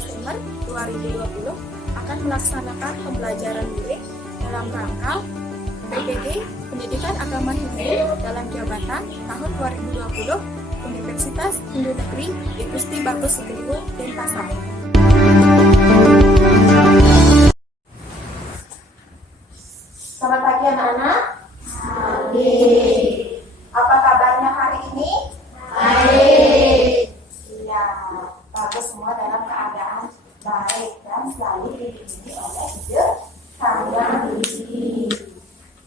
Desember 2020 akan melaksanakan pembelajaran daring dalam rangka PPG Pendidikan Agama Hindu dalam Jabatan tahun 2020 Universitas Hindu Negeri Igusti Batu Sigriwo, Denpasar. Selamat pagi anak-anak. Pagi. Apa kabarnya hari ini? Baik. Iya, bagus semua dalam keadaan baik dan selalu dilindungi oleh Sang Widi.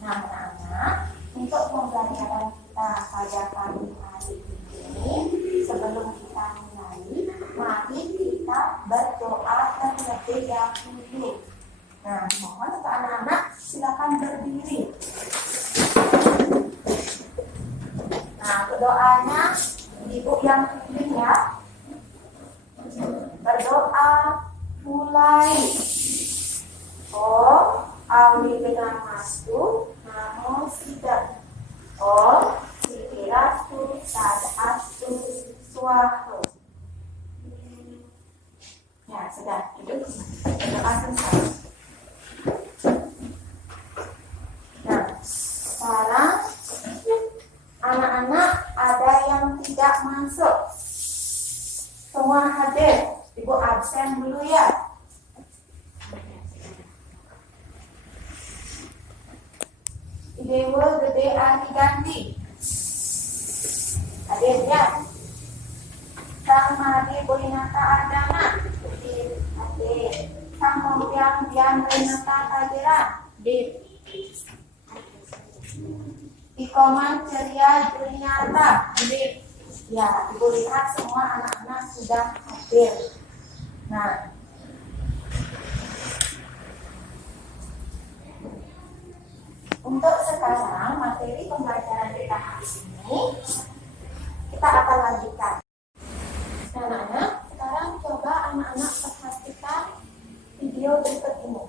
Nah, anak-anak, untuk pembelajaran kita pada pagi hari ini, sebelum kita mulai, mari kita berdoa terlebih dahulu. Nah, mohon untuk anak-anak silakan berdiri. Nah, berdoanya Ibu yang pilih ya. Berdoa mulai. Om Awi Benamastu Namo Siddha. Om Sikirastu Tadastu Swaha. Ya, sudah duduk. Berdoa selesai. Nah, sekarang anak-anak ada yang tidak masuk. Semua hadir. Ibu absen dulu ya. Dewa Gede Ani Gandhi hadir ya. Sang Madi Boinata Ardana hadir. Sang Mompiang Dian Renata Kajera hadir. Ikoman Ceria Juniata hadir. Ya, Ibu lihat semua anak-anak sudah hadir. Nah, untuk sekarang materi pembelajaran kita hari ini kita akan lanjutkan. Nah, anak-anak, sekarang coba anak-anak perhatikan video berikut ini.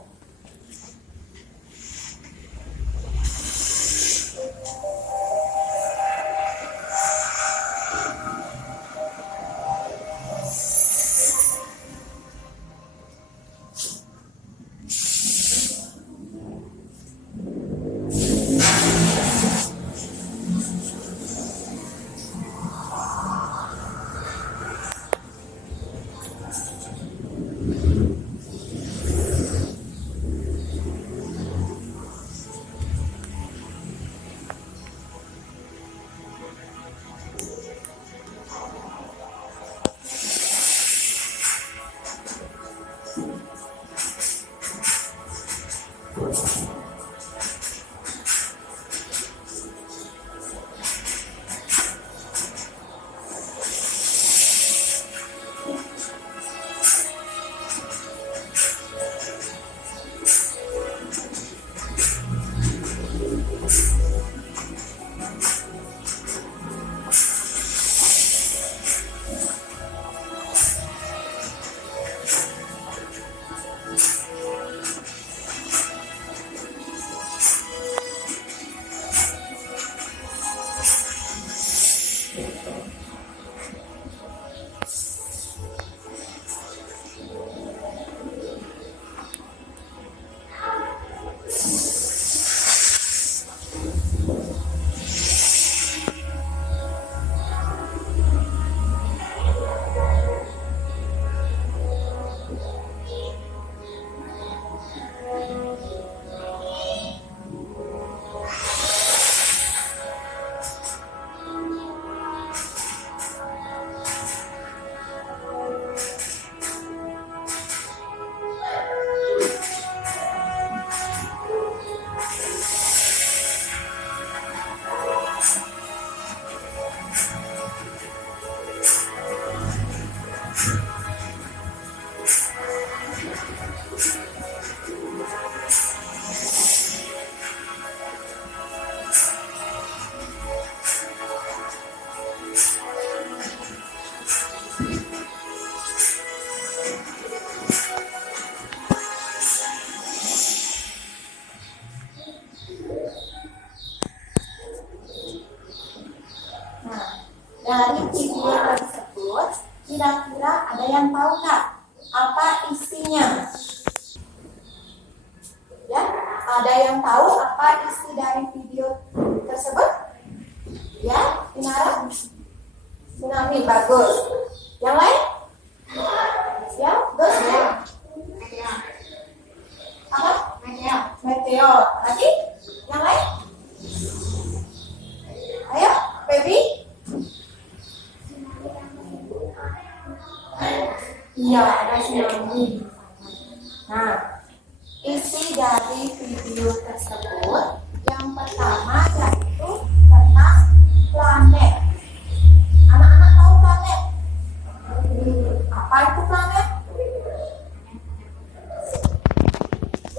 Dari video tersebut, kira-kira ada yang tahu nggak apa artinya. Ya, ada yang tahu apa isi dari video tersebut? Ya, Inara? Tsunami, bagus. Yang lain? Ya, terus ya. Apa? Meteor. Lagi? Yang lain? Ayo, baby. Iya, ada tsunami. Nah, isi dari video tersebut yang pertama yaitu tentang planet. Anak-anak tahu planet? Apa itu planet?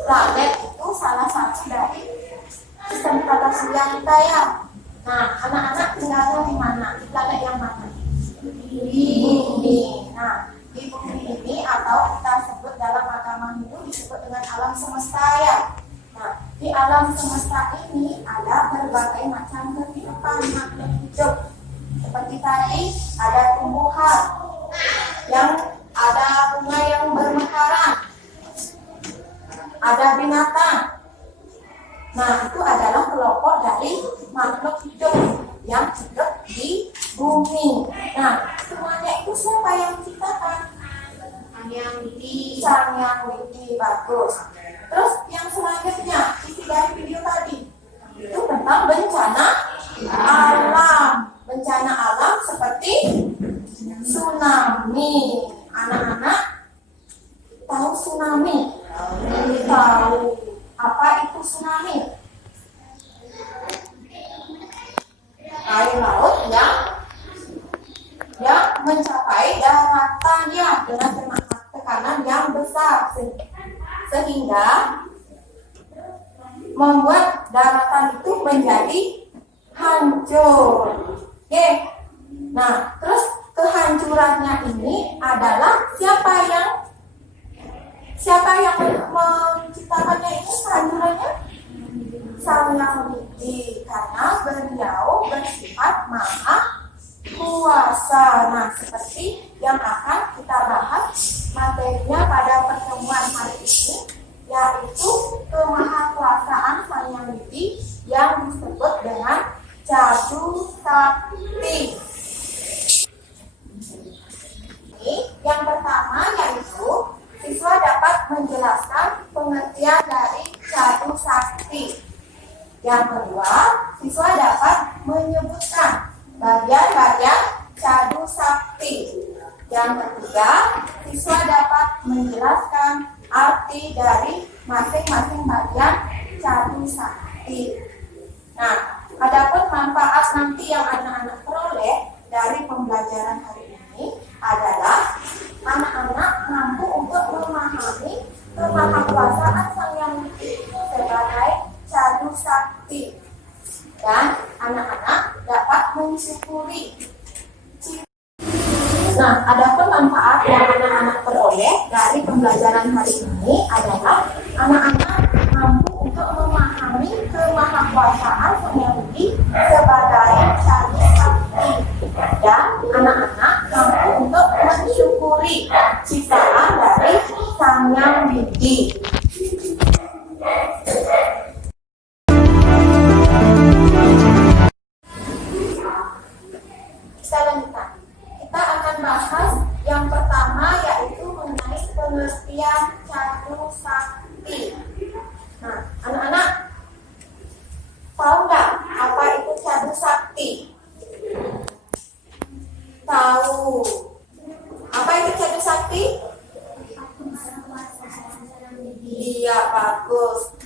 Planet itu salah satu dari sistem tata surya kita ya. Nah, anak-anak tinggalnya di mana? Di planet yang mana? Di bumi. Nah, di bumi ini atau kita sebut dalam agama Hindu disebut dengan alam semesta ya. Nah, di alam semesta ini ada berbagai macam kehidupan makhluk hidup. Seperti tadi ada tumbuhan, yang ada bunga yang bermekaran, ada binatang. Nah, itu adalah kelompok dari makhluk hidup yang hidup di bumi. Nah, semuanya itu siapa yang menciptakan? Sang Yang Widi, bagus. Terus yang selanjutnya, isi dari video tadi itu tentang bencana alam. Bencana alam seperti tsunami. Anak-anak tahu tsunami? Tahu. Apa itu tsunami? Air laut yang mencapai daratan ya dengan tekanan yang besar sehingga membuat daratan itu menjadi hancur. Oke. Nah, terus kehancurannya ini adalah siapa yang menciptakannya ini kehancurannya? Sang Yang Widi, karena beliau bersifat maha kuasa. Nah, seperti yang akan kita bahas materinya pada pertemuan hari ini, yaitu kemahakuasaan Sang Yang Widi yang disebut dengan Jadu Sakti. Ini yang pertama yaitu siswa dapat menjelaskan pengertian dari Jadu Sakti. Yang kedua, siswa dapat menyebutkan bagian-bagian Jadu Sakti. Yang ketiga, siswa dapat menjelaskan arti dari masing-masing bagian Jadu Sakti. Nah, adapun manfaat nanti yang anak-anak peroleh dari pembelajaran hari ini adalah anak-anak mampu untuk memahami kemahakuasaan Sang Yang Widi sebagai Jadu Sakti, dan anak-anak dapat mensyukuri. Nah, adapun manfaat yang anak-anak peroleh dari pembelajaran hari ini adalah anak-anak mampu untuk memahami kemahakuasaan Sang Yang Widi sebagai Jadu Sakti, dan anak-anak mampu untuk mensyukuri ciptaan dari Sang Yang Widi. Kita lanjutkan. Kita akan bahas yang pertama yaitu mengenai pengertian Jadu Sakti. Nah, anak-anak tahu nggak apa itu Jadu Sakti? Tahu. Apa itu Jadu Sakti? Iya, bagus.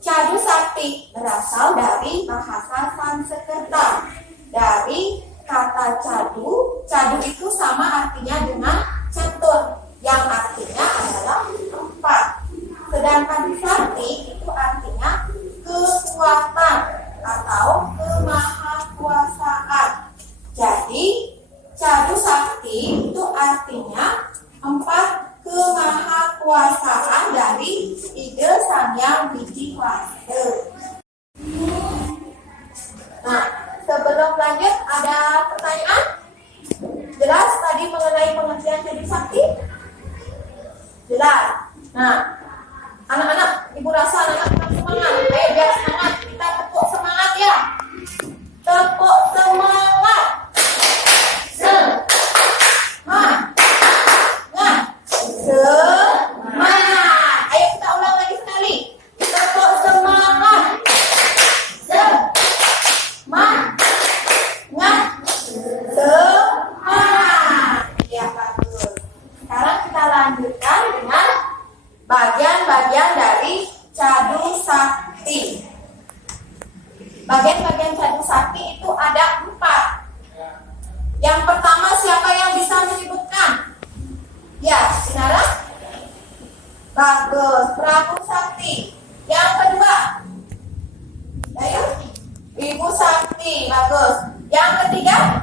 Jadu Sakti berasal dari bahasa Sanskerta, dari kata cadu. Cadu itu sama artinya dengan catur, yang artinya adalah empat. Sedangkan sakti itu artinya kekuatan atau kemahakuasaan. Jadi Jadu Sakti itu artinya empat kemahakuasaan dari ide Sang Yang Widi Wanda. Nah, sebelum lanjut ada pertanyaan? Jelas tadi mengenai pengertian Jadu Sakti? Jelas. Nah, anak-anak, ibu rasa anak-anak semangat. Ayo biar semangat, kita tepuk semangat ya. Tepuk semangat. Semangat. Semangat. Ayo kita ulang lagi sekali. Tepuk semangat. Semangat. Semangat. Ya, bagus. Sekarang kita lanjutkan dengan bagian-bagian dari Cadu Sakti. Bagian-bagian Cadu Sakti itu ada 4. Yang pertama siapa yang bisa menyebutkan? Ya, Sinara? Bagus, Prabu Sakti. Yang kedua? Ayo, Ibu Sakti. Bagus. Yang ketiga?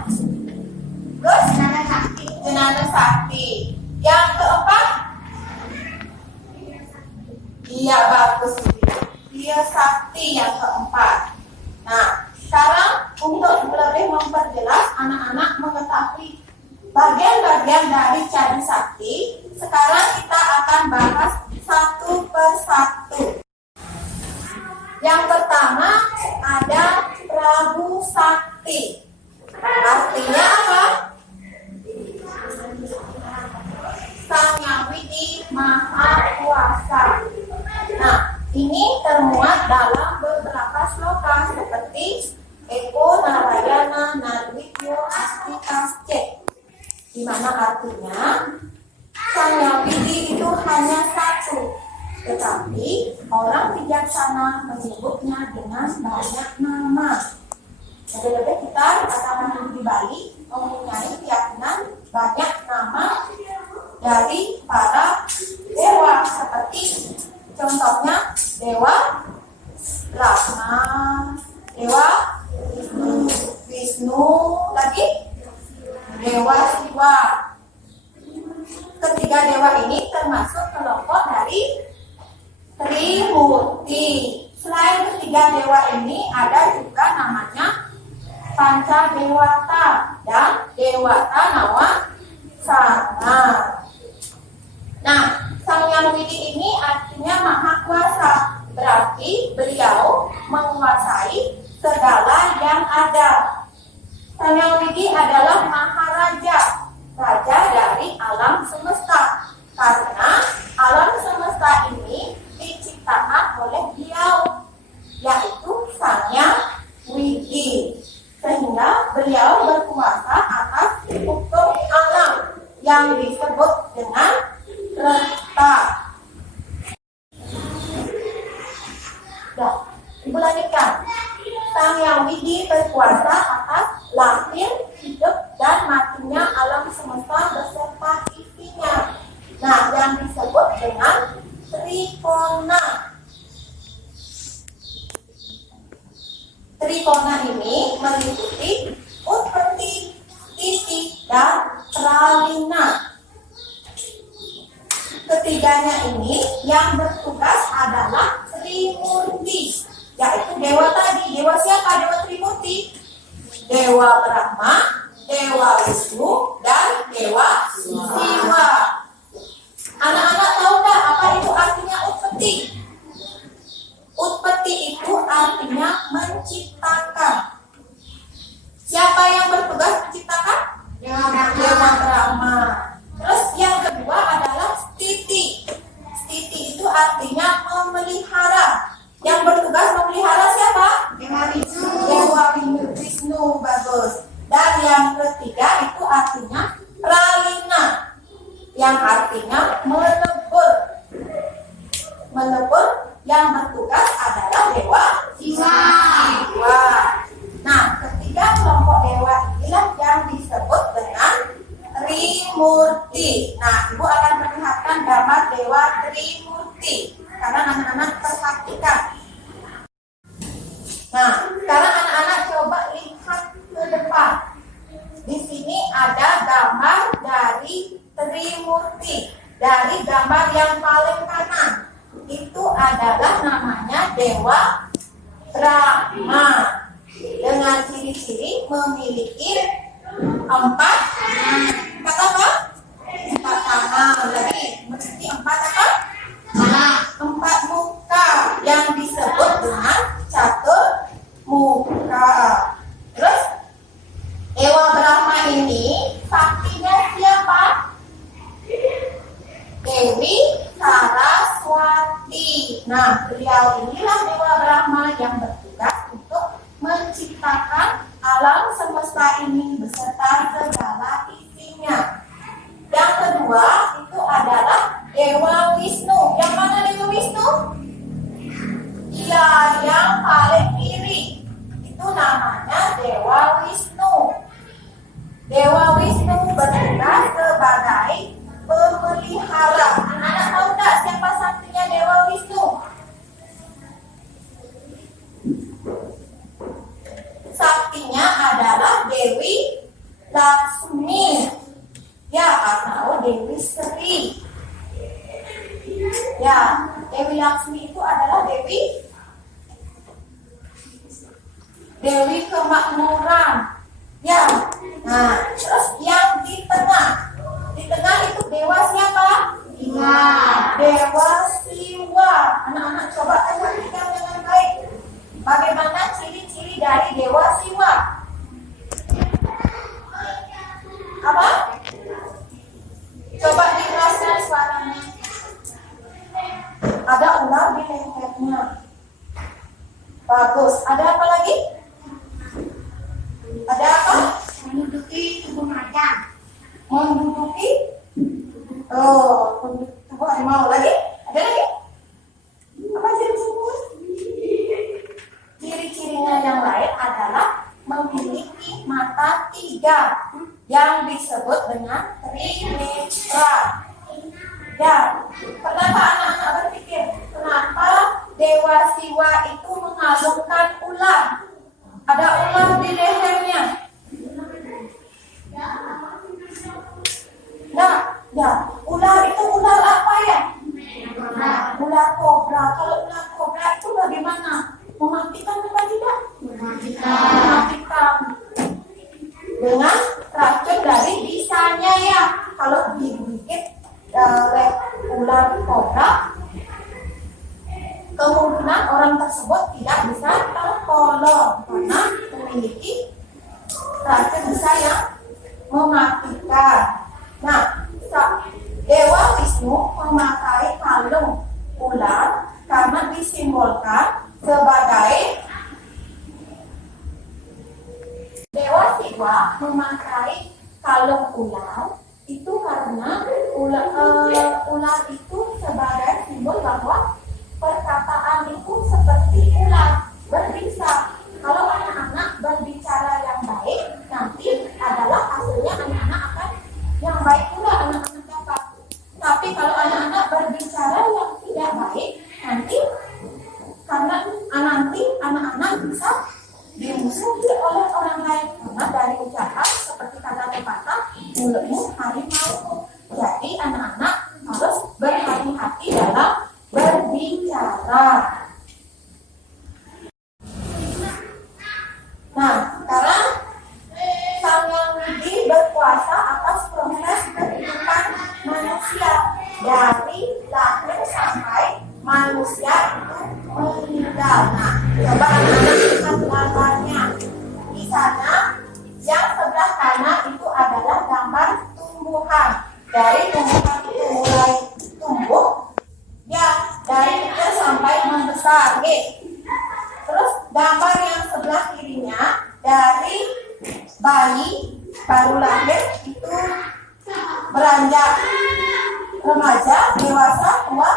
Gus? Jenana Sakti. Yang keempat? Iya, bagus. Dia Sakti yang keempat. Nah, sekarang untuk lebih memperjelas anak-anak mengetahui bagian-bagian dari Cadu Sakti, sekarang kita akan bahas satu persatu. Yang pertama ada Prabu Sakti. Artinya apa? Sang Yang Widi Maha Kuasa. Nah, ini termuat dalam beberapa sloka seperti Eko Narayana Narwityo Astikasce, di mana artinya Sang Yang Widi itu hanya satu, tetapi orang bijaksana menyebutnya dengan banyak nama. Lebih-lebih kita katakan di Bali mempunyai keyakinan banyak nama dari para dewa, seperti contohnya Dewa Brahma, Dewa Wisnu, lagi Dewa Siwa. Ketiga dewa ini termasuk kelompok dari Trimurti. Selain ketiga dewa ini ada juga namanya Panca Dewata dan Dewata Nawasana. Nah, Sang Yang Widi ini artinya Maha Kuasa, berarti beliau menguasai segala yang ada. Sang Yang Widi adalah Maharaja, raja dari alam semesta, karena alam semesta ini diciptakan oleh beliau, yaitu Sang Yang Widi, sehingga beliau berkuasa atas hukum alam yang disebut dengan reta. Ibu lanjutkan. Sang Yang Widi berkuasa atas lahir, hidup, dan matinya alam semesta beserta isinya. Nah, yang disebut dengan Trikona. Trikona ini meliputi Utpati, Stiti, dan Pralina. Ketiganya ini yang bertugas adalah Trimurti, yaitu dewa tadi. Dewa siapa? Dewa Trimurti. Dewa Brahma, Dewa Wisnu, dan Dewa Siwa. Anak-anak tahu nggak apa itu artinya Utpati? Utpati itu artinya menciptakan. Siapa yang bertugas menciptakan? Dewa Brahma. Terus yang kedua adalah Stiti. Stiti itu artinya memelihara. Yang bertugas memelihara siapa? Dewa Wisnu. Bagus. Dan yang ketiga itu artinya Pralina, yang artinya melebur. Melebur yang bertugas adalah Dewa Siwa. Nah, ketiga kelompok dewa inilah yang disebut dengan Trimurti. Nah, Ibu akan perlihatkan gambar Dewa Trimurti karena anak-anak perhatikan. Nah, sekarang anak-anak coba lihat ke depan. Di sini ada gambar dari Trimurti. Dari gambar yang paling kanan itu adalah namanya Dewa Brahma, dengan ciri-ciri memiliki empat apa? Empat tangan. Lagi memiliki empat apa? Dewi Saraswati. Nah, beliau inilah Dewa Brahma yang bertugas untuk menciptakan alam semesta ini beserta segala isinya. Yang kedua itu adalah Dewa Wisnu. Yang mana Dewa Wisnu? Iya, yang paling kiri. Itu namanya Dewa Wisnu. Dewa Wisnu bertugas sebagai pemelihara. Anak-anak tahu nggak siapa saktinya Dewa Wisnu? Saktinya adalah Dewi Laksmi. Ya, atau Dewi Sri. Ya, Dewi Laksmi itu adalah Dewi kemakmuran. Ya, nah terus yang di tengah itu dewa siapa? Siwa. Dewa Siwa. Anak-anak coba perhatikan dengan baik. Bagaimana ciri-ciri dari Dewa Siwa? Apa? Coba dikeraskan suaranya. Ada ular di lehernya. Bagus. Ada apa lagi? Ada apa? Menduduki tubuh macan. Menduduki? Oh, tubuh harimau. Lagi? Ada lagi? Apa ciri-cirinya? Ciri-cirinya yang lain adalah memiliki mata 3 yang disebut dengan trinetra. Ya, kenapa anak-anak berpikir kenapa Dewa Siwa itu mengalungkan ular? Ada ular di lehernya. Nah, ya, ular itu ular apa ya? Ular kobra. Kalau ular kobra itu bagaimana? Mematikan apa tidak? Mematikan. Dengan racun dari bisanya ya. Kalau digigit oleh ular kobra, kemungkinan orang tersebut tidak bisa tertolong karena memiliki racun bisa yang mematikan. Nah, Dewa Wisnu memakai kalung ular karena disimbolkan sebagai Dewa Siwa memakai kalung ular itu karena ular itu sebagai simbol bahwa perkataan itu seperti ular berbisa. Kalau anak-anak berbicara yang baik, nanti adalah hasilnya anak-anak akan yang baik pula anak-anak dapat. Tapi kalau anak-anak berbicara yang tidak baik, nanti karena anak-anak bisa dimusuhi oleh orang lain karena dari ucapan seperti kata pepatah mulutmu harimau. Jadi anak-anak harus berhati-hati dalam berbicara. Nah, sekarang Sang Yang Widi berkuasa atas proses kehidupan manusia dari lahir sampai manusia itu meninggal. Nah, coba anak-anak lihat gambarnya. Di sana yang sebelah kanan itu adalah gambar tumbuhan. Dari tumbuhan itu mulai tumbuh, ya dari kecil sampai membesar. Terus gambar yang sebelah kirinya dari bayi baru lahir itu beranjak remaja, dewasa, tua,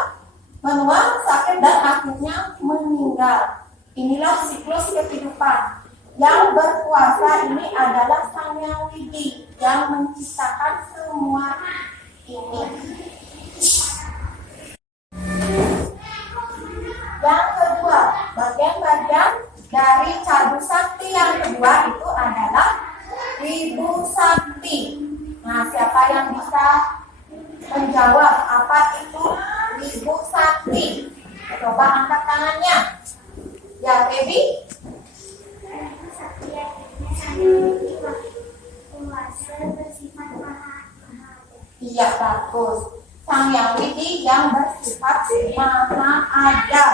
menua, sakit dan akhirnya meninggal. Inilah siklus kehidupan. Yang berkuasa ini adalah Sang Yang Widi yang menciptakan semua ini. Yang kedua, bagian-bagian dari Cadu Sakti yang kedua itu adalah Wibu Sakti. Nah, siapa yang bisa menjawab apa itu Wibu Sakti? Coba angkat tangannya. Ya, baby. Iya, bagus. Sang Yang Widi yang bersifat maha ada.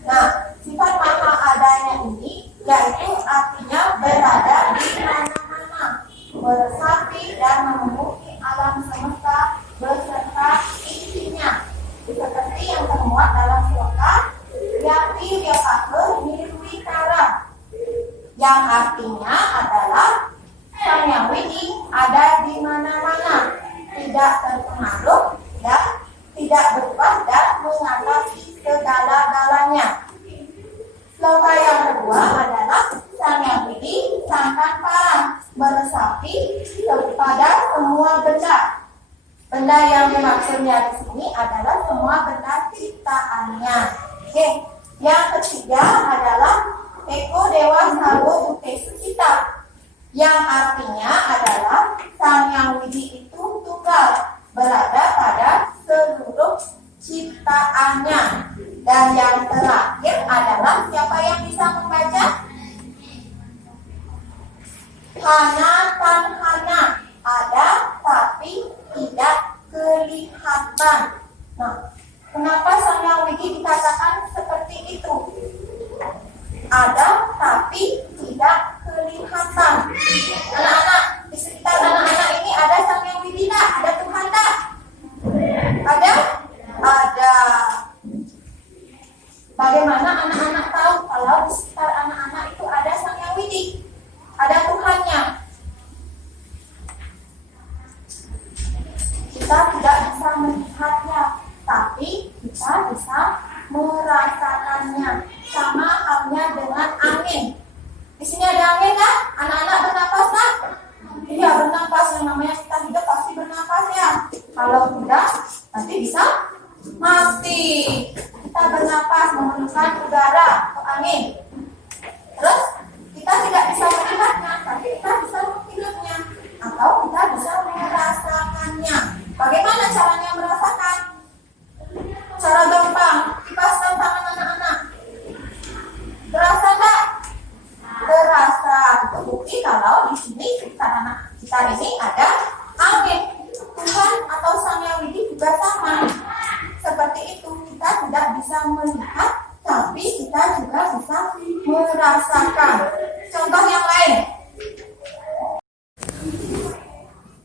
Nah, sifat maha adanya ini yaitu artinya berada di mana-mana, meresapi dan memenuhi alam semesta beserta isinya. yang artinya adalah Sang Yang Widi ada di mana-mana, tidak terpengaruh dan tidak berubah dan mengatasi segala-galanya. Sloka yang kedua adalah Sang Yang Widi sangkan parang, meresapi pada semua benda. Benda yang dimaksudnya di sini adalah semua benda ciptaannya. Oke, yang ketiga adalah Eko Dewa Sarwo Butesu Cita, yang artinya adalah Sang Yang Widi itu tunggal, berada pada seluruh ciptaannya. Dan yang terakhir adalah siapa yang bisa membaca? Hana Tanhana, ada tapi tidak kelihatan. Nah, kenapa Sang Yang Widi dikatakan seperti itu? Ada tapi tidak kelihatan. Anak-anak, di sekitar anak-anak ini ada Sang Yang Widi tak? Ada Tuhan tak? Ada? Ada. Bagaimana anak-anak tahu kalau di sekitar anak-anak itu ada Sang Yang Widi? Ada Tuhannya. Kita tidak bisa melihatnya, tapi kita bisa merasakannya. Sama halnya dengan angin. Di sini ada angin kan? Anak-anak bernapas tak? Iya, bernapas. Yang namanya kita hidup pasti bernapas ya. Kalau tidak, nanti bisa mati. Kita bernapas memerlukan udara atau angin. Terus kita tidak bisa melihatnya, tapi kita bisa menghidupnya atau kita bisa merasakannya. Bagaimana caranya merasakan? Cara gampang, kipaskan tangan anak-anak. Terasa tak? Terasa. Itu bukti kalau di sini kita ini ada angin. Tuhan atau Sang Yang Widi juga sama. Seperti itu, kita tidak bisa melihat, tapi kita juga bisa merasakan. Contoh yang lain.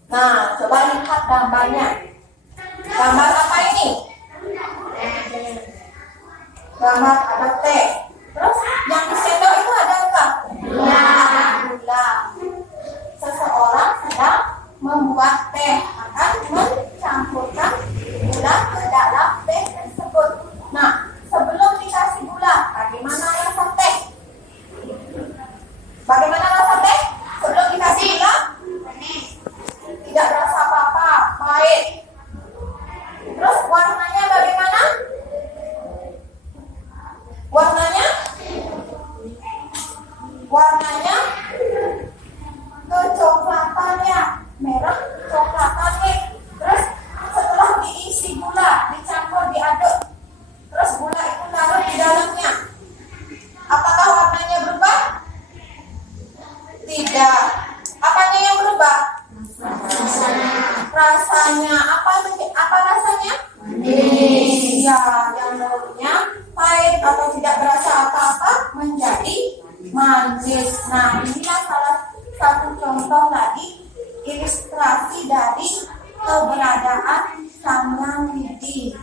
Nah, coba lihat gambarnya. Gambar apa ini? Gambar ada teh. Terus yang di sendok itu ada apa? Gula. Seseorang sedang membuat teh, akan mencampurkan gula ke dalam teh tersebut. Nah, sebelum dikasih gula, bagaimana rasa teh? Bagaimana rasa teh? Sebelum dikasih gula? Tidak rasa apa-apa, pahit. Terus warnanya bagaimana? Warnanya kecoklatannya, merah coklatannya. Terus setelah diisi gula, dicampur, diaduk, terus gula itu larut di dalamnya. Apakah warnanya berubah? Tidak. Apanya yang berubah? Rasanya. Apa rasanya? Iya, yang dulunya pahit atau tidak berasa apa-apa menjadi manis. Nah, inilah salah satu contoh lagi ilustrasi dari keberadaan Sang Yang Widi.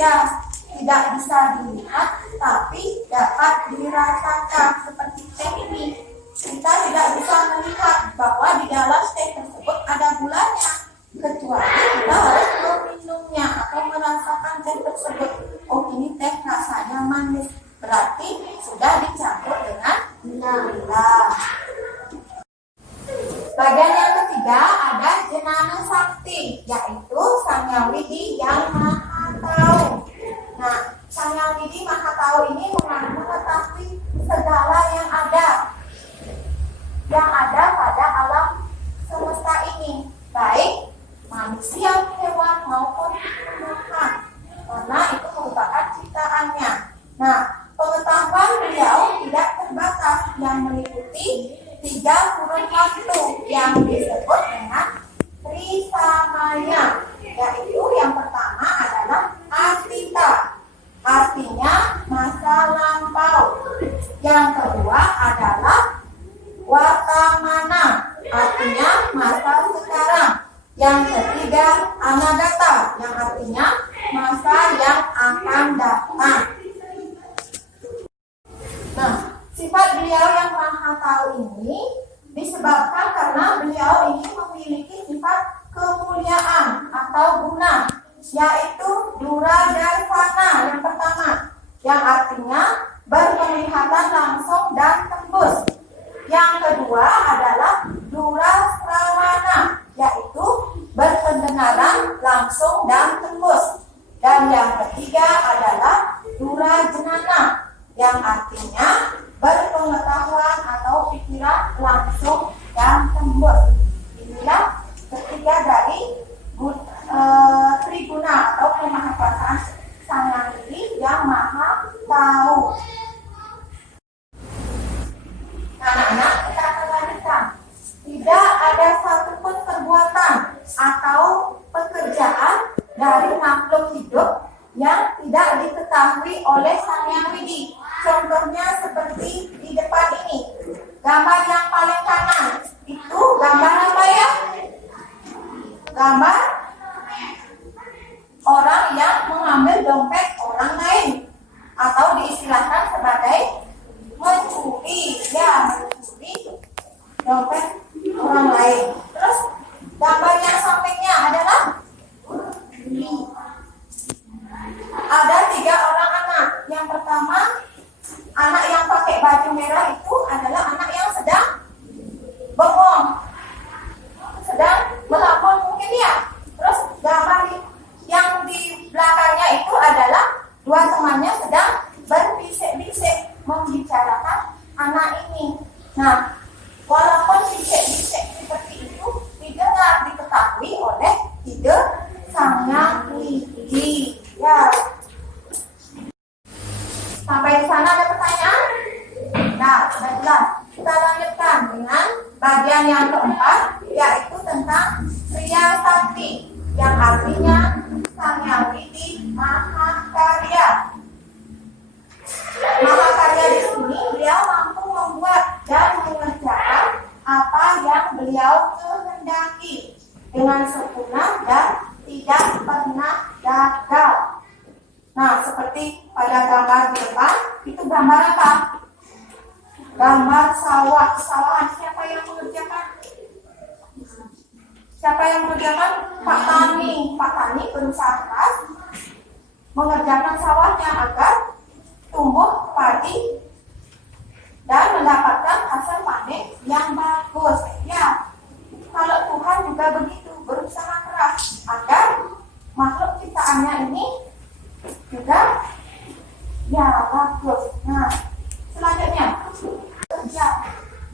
Ya, tidak bisa dilihat tapi dapat dirasakan seperti teh ini. Kita tidak bisa melihat bahwa di dalam teh tersebut ada gulanya, kecuali kita harus meminumnya atau merasakan teh tersebut. Oh, ini teh rasanya manis, berarti sudah dicampur dengan gula. Bagian yang ketiga ada Jenana Sakti, yaitu Sang Yang Widi yang Maha Tahu. Nah, Sang Yang Widi Maha Tahu ini mengetahui segala yang ada pada alam semesta ini, baik manusia, hewan maupun Tuhan, karena itu merupakan ciptaannya. Nah, pengetahuan beliau tidak terbatas, yang meliputi 3 kurun waktu yang disebut dengan Trisamaya, yaitu yang pertama adalah Atita, artinya masa lampau. Yang kedua adalah Watamana, artinya masa sekarang. Yang ketiga Anagata, yang artinya masa yang akan datang. Nah, sifat beliau yang Maha Tahu yang artinya berpenglihatan langsung dan tembus. Yang kedua adalah Durastrawana, yaitu berpendengaran langsung dan tembus. Dan yang ketiga adalah Durajanana, yang artinya berpengetahuan atau pikiran langsung dan tembus. Inilah ketiga dari Triguna atau kemahakuasaan Sang Hyang Widi yang maha tahu. Anak-anak, kita akan lanjutkan. Tidak ada satupun perbuatan atau pekerjaan dari makhluk hidup yang tidak diketahui oleh Sang Hyang Widi. Contohnya seperti di depan ini. Gambar yang paling kanan itu gambar apa ya? Gambar orang yang mengambil dompet orang lain, atau diistilahkan sebagai mencuri, ya, mencuri dompet orang lain. Terus gambar yang sampingnya adalah ada 3 orang anak. Yang pertama, anak yang pakai baju merah itu adalah anak yang sedang bengong, sedang melapor mungkin ya. Terus gambar yang di belakangnya itu adalah 2 temannya sedang berbisik-bisik membicarakan anak ini. Nah, walaupun bisik-bisik seperti itu didengar, diketahui oleh ide Sang Hyang Widi. Ya. Sampai di sana ada pertanyaan? Nah, sudah jelas. Kita lanjutkan dengan bagian yang keempat, yaitu tentang Kriya Sakti, yang artinya Sang Hyang Widi Mahakarya. Mahakarya di sini beliau mampu membuat dan mengerjakan apa yang beliau kehendaki dengan sempurna dan tidak pernah gagal. Nah, seperti pada gambar di depan, itu gambar apa? Gambar sawah, sawahan. Siapa yang mengerjakan? Siapa yang mengerjakan? Pak Tani. Pak Tani berusaha keras mengerjakan sawahnya agar tumbuh padi dan mendapatkan hasil panen yang bagus. Ya, kalau Tuhan juga begitu, berusaha keras agar makhluk ciptaannya ini juga ya bagus. Nah, selanjutnya kerja.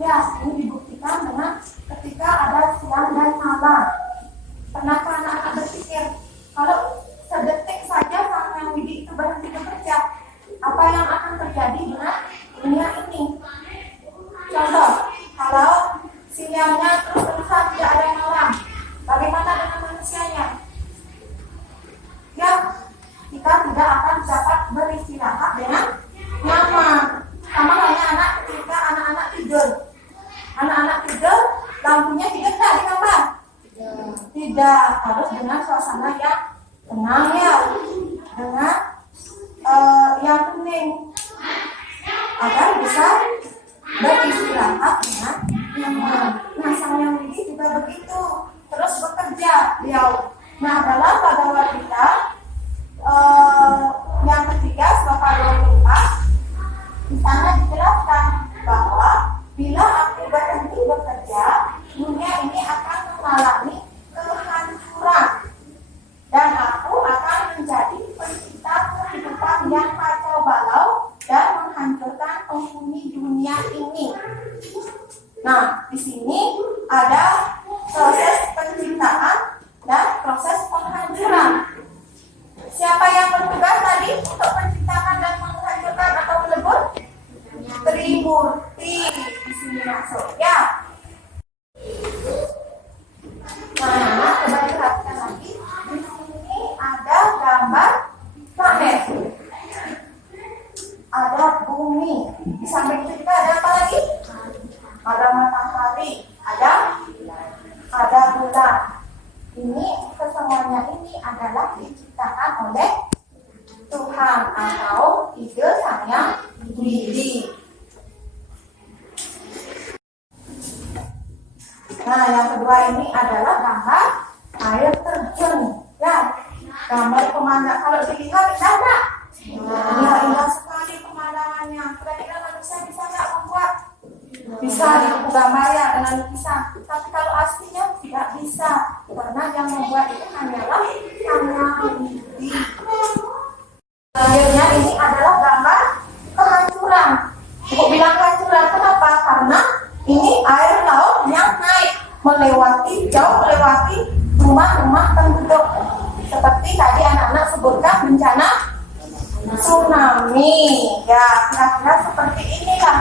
Ya, ini dibuktikan dengan ketika ada siang dan malam. Pernahkah anak-anak berpikir kalau sedetik saja Sang Hyang Widi itu berhenti bekerja, apa yang akan terjadi dengan dunia ini? Contoh, kalau siangnya terus-terusan tidak ada malam, bagaimana dengan manusianya? Ya, kita tidak akan dapat beristirahat dengan nyaman. Sama halnya anak ketika anak-anak tidur. Anak-anak tidur, lampunya hidup tak di kamar? Tidak, harus dengan suasana yang tenang ya, dengan yang kuning, agar bisa beristirahat dengan nyaman. Nah, Sang Hyang Widi juga begitu, terus bekerja beliau. Nah, dalam Bhagavad Gita yang ketiga, sloka 24, di sana dijelaskan bahwa bila aku berhenti bekerja, dunia ini akan mengalami kehancuran dan aku akan menjadi pencipta kehidupan yang kacau balau dan menghancurkan penghuni dunia ini. Nah, di sini ada proses penciptaan dan proses penghancuran. Siapa yang bertugas tadi untuk menciptakan dan menghancurkan atau melebur? Trimurti di sini masuk ya. Nah, coba perhatikan lagi. Di sini ada gambar planet, ada bumi. Di samping itu kita ada apa lagi? Ada matahari, ada bulan. Ini kesemuanya ini adalah diciptakan oleh Tuhan atau ide Sang Hyang Widi. Nah, yang kedua ini adalah gambar air terjun. Ya, gambar pemandangan. Kalau dilihat indah, ya indah sekali. bisa gambar ya dengan lukisan. Tapi kalau aslinya tidak bisa karena yang membuat itu hanyalah Widi. Selanjutnya ini adalah gambar kehancuran. Ibu bilang kehancuran kenapa? Karena ini air laut yang naik jauh melewati rumah-rumah penduduk. Seperti tadi anak-anak sebutkan bencana tsunami. Ya, kira-kira seperti inilah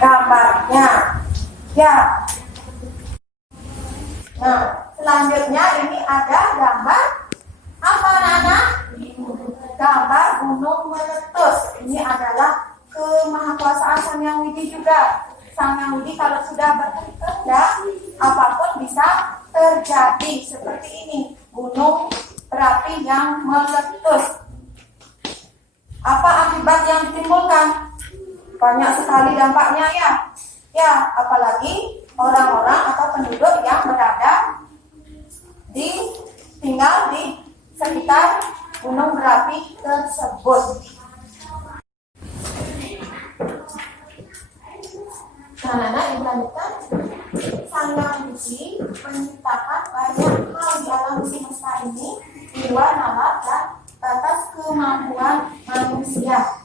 gambarnya. Ya. Nah, selanjutnya ini ada gambar apa anak-anak? Gambar gunung meletus. Ini adalah kemahakuasaan Sang Hyang Widi juga. Sang Hyang Widi kalau sudah berkehendak, apapun bisa terjadi. Seperti ini, gunung berapi yang meletus. Apa akibat yang ditimbulkan? Banyak sekali dampaknya ya. Ya, apalagi orang-orang atau penduduk yang tinggal di sekitar gunung berapi tersebut. Anak-anak yang dilanjutkan, Sang Hyang Widi menciptakan banyak hal di alam semesta ini di luar nalar dan batas kemampuan manusia.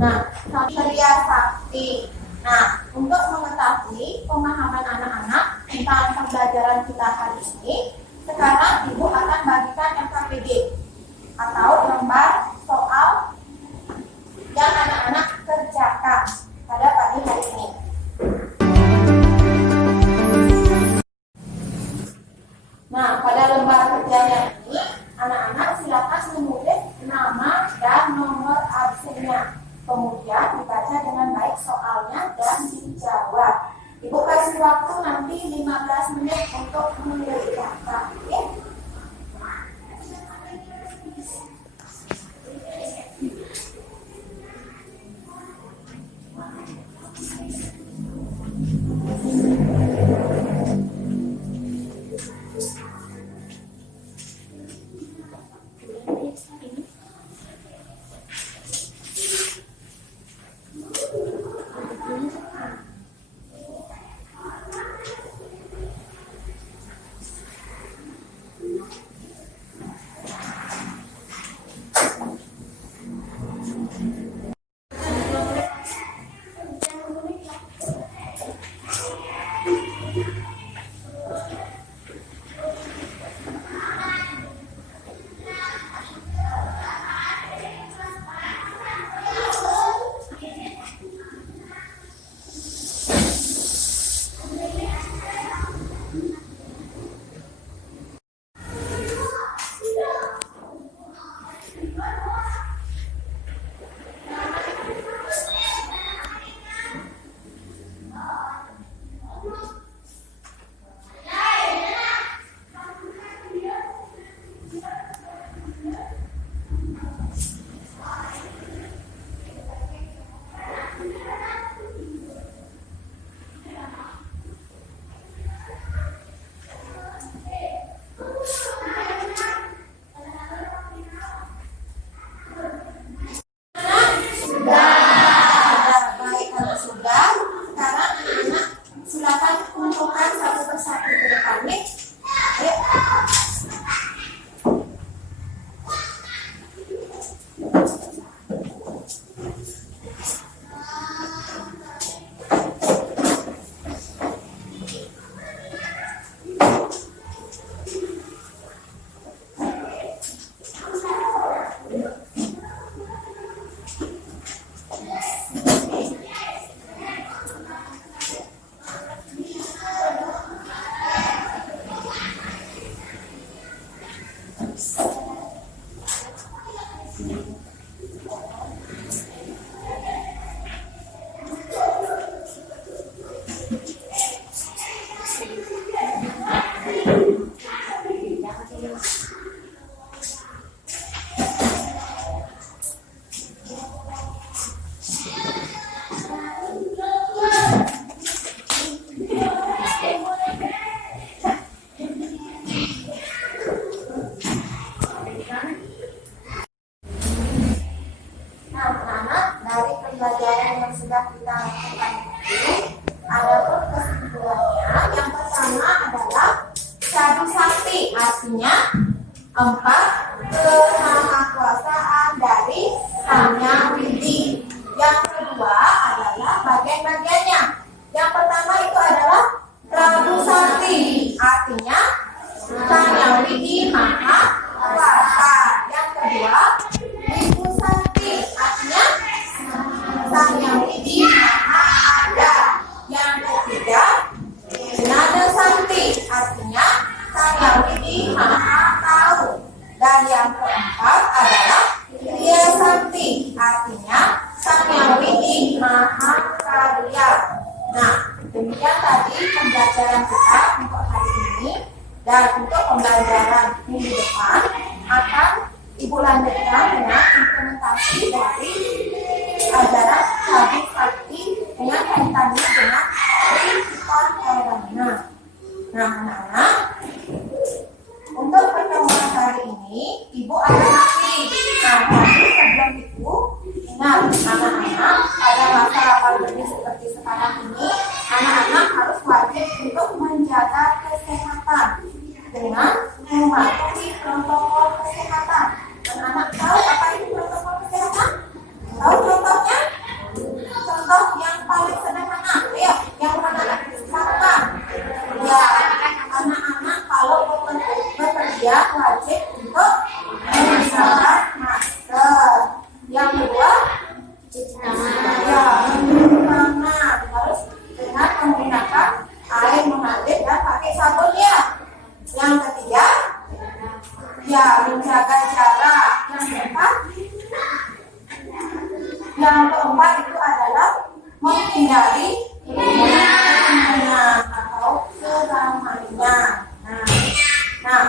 Nah, Satria Sakti. Nah, untuk mengetahui pemahaman anak-anak tentang pembelajaran kita hari ini, sekarang Ibu akan bagikan LKPD atau lembar soal yang anak-anak kerjakan pada pagi hari ini. Nah, pada lembar kerjanya ini, anak-anak silakan menulis nama dan nomor absennya. Kemudian dibaca dengan baik soalnya dan dijawab. Ibu kasih waktu nanti 15 menit untuk mengerjakan. Oke? pembelajaran yang sudah kita lakukan ini, ada Artinya 4. Kemahakuasaan dari Sang Hyang Widi. Yang kedua adalah bagian-bagiannya. Yang pertama itu adalah Prabu Sakti. Artinya Sang Hyang Widi Maha Kuasa. Yang kedua Ibu Sakti. Artinya Sang Hyang Widi Maha Ada. Yang ketiga Nada Sakti. Artinya Sang Hyang Widi Maha Tahu. Dan yang keempat adalah Kriya Sakti. Artinya Sang Hyang Widi Maha Karya. Nah, demikian tadi pembelajaran kita untuk hari ini. Dan untuk pembelajaran minggu depan akan Ibu lanjutkan dengan implementasi dari ajaran Prabu Sakti dengan kaitannya dengan Tripitaka Karana. Nah, anak-anak, untuk pertemuan hari ini Ibu ada nanti. Nah, tapi sebelum itu ingat anak-anak, ada masa pandemi seperti sekarang ini, anak-anak harus wajib untuk menjaga kesehatan dengan mematuhi protokol kesehatan. Anak-anak tahu apa itu protokol kesehatan? Tahu contohnya? Contoh yang paling sederhana, ya, yang mana siapa? Ya, anak-anak kalau bekerja wajib untuk menggunakan masker. Yang kedua, ya, mencuci tangan harus dengan menggunakan air mengalir dan pakai sabun ya. Yang ketiga, ya, menjaga jarak. Yang keempat itu adalah menghindari kerumunan atau keramaian. Nah,